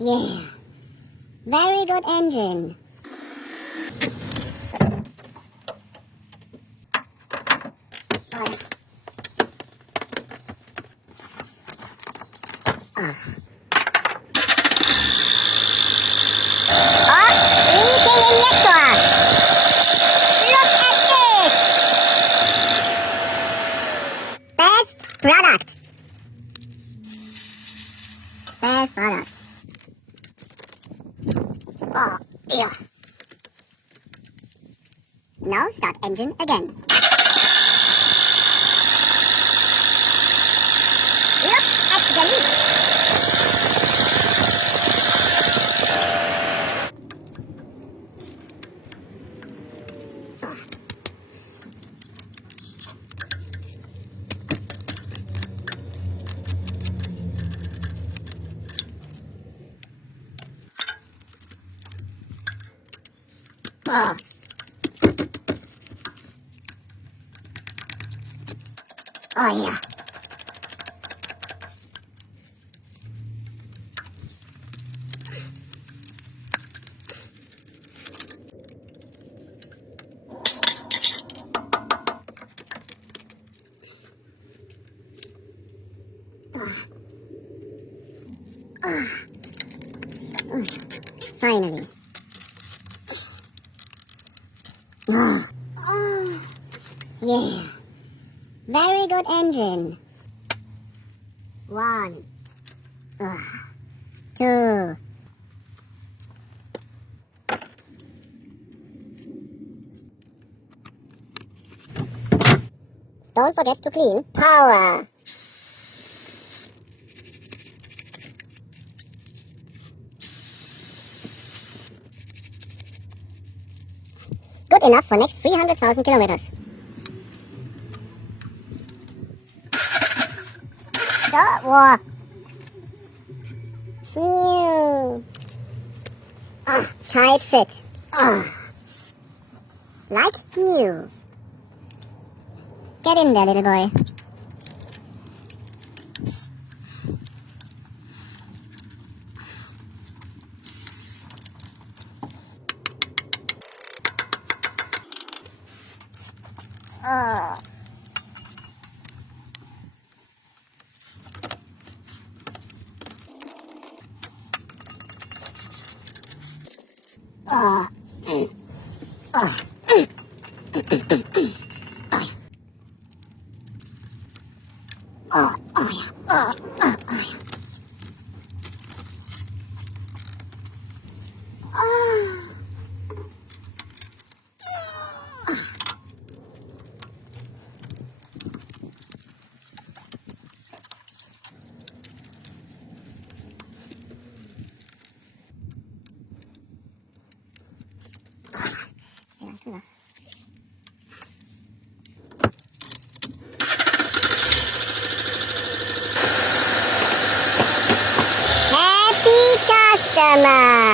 Yeah, very good engine. Leaking injector. Look at this. Best product. Best product. Oh, yeah. Now start engine again. Look at the leak. Oh. Oh yeah. Finally. Oh, yeah. Very good engine. 1, 2. Don't forget to clean power. Good enough for next 300,000 kilometers. Whoa. Tight fit. Like new. Get in there, little boy. Happy customer.